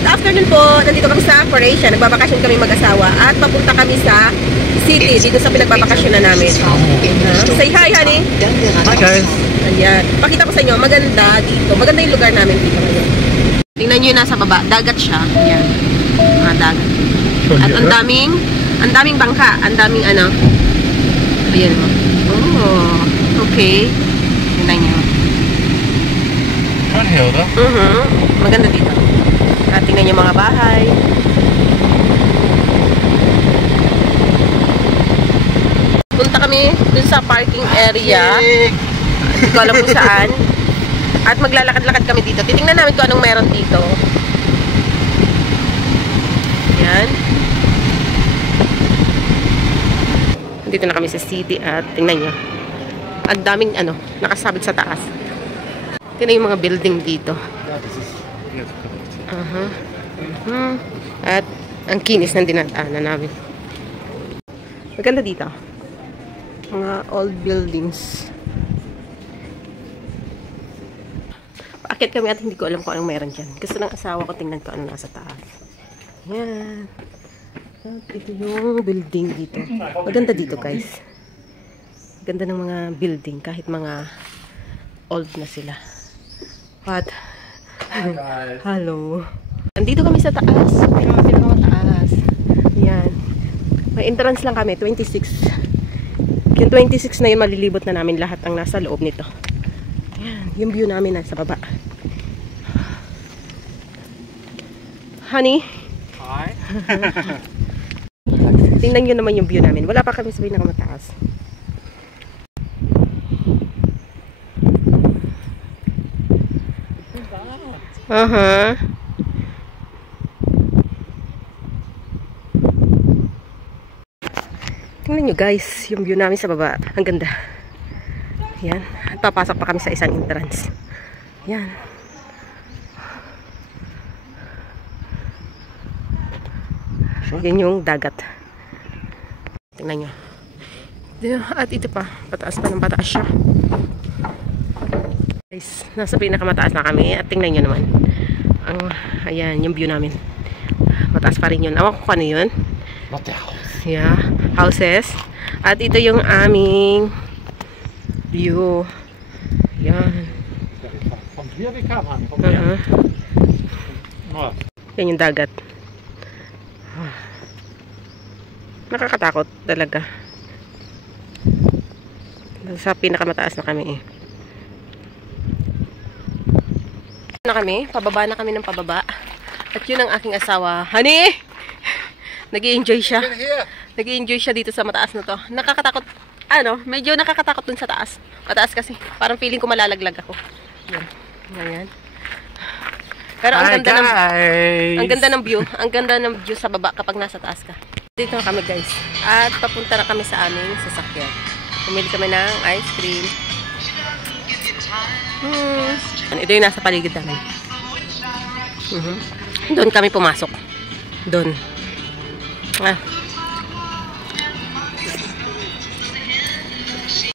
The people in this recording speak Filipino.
Good afternoon po. Nandito kami sa Croatia. Nagbabakasyon kami mag-asawa at papunta kami sa city dito sa pinagbabakasyon na namin. Say hi, honey. Hi guys. Ayan. Pakita ko sa inyo, maganda dito. Maganda yung lugar namin dito ngayon. Tingnan nyo yung nasa baba. Dagat siya. Ayan. Mga dagat. At ang daming bangka. Ang daming ano. Ayan. Oh. Okay. Tingnan nyo. Maganda dito. At tingnan nyo mga bahay. Punta kami dun sa parking area. Hindi ko alam kung saan. At maglalakad-lakad kami dito. Titingnan namin kung anong meron dito. Yan. Dito na kami sa city at tingnan nyo. Ang daming ano, nakasabit sa taas. Tingnan yung mga building dito. At ang kinis ng dinadaanan namin. Maganda dito. Mga old buildings. Paakyat kami at hindi ko alam kung anong meron dyan. Gusto ng asawa ko tingnan ko ano nasa taas. Yan. At ito yung building dito. Maganda dito guys. Ganda ng mga building kahit mga old na sila. At hello. Andito kami sa taas. Pinakamataas. Yan. May entrance lang kami. 26. Yung 26 na yun, malilibot na namin lahat ang nasa loob nito. Yan. Yung view namin nasa baba. Honey? Hi. Tingnan nyo naman yung view namin. Wala pa kami sa pinakamataas. Tingnan nyo guys, yung view namin sa baba. Ang ganda. Yan. At papasok pa kami sa isang entrance. Yan. Yan yung dagat. Tingnan nyo. At ito pa. Pataas pa ng pataas siya. Guys, nasa pinakamataas na kami. At tingnan nyo naman. Ayan, yung view namin. Mataas pa rin yun. Awan ko kung ano yun. Yeah, houses. At ito yung aming view. Yan. Yan yung dagat. Nakakatakot talaga. Sa pinakamataas na kami eh. Na kami, pababa na kami ng pababa. At yun ang aking asawa. Honey! Nag-i-enjoy siya. Nag-i-enjoy siya dito sa mataas na to. Nakakatakot, ano, medyo nakakatakot dun sa taas. Mataas kasi, parang feeling ko malalaglag ako. Yan. Yan. Pero ang ganda ng view. Ang ganda ng view sa baba kapag nasa taas ka. Dito na kami guys. At papunta na kami sa aming sasakyan. Pumili kami ng ice cream. Ito yung nasa paligid namin. Doon kami pumasok. Doon.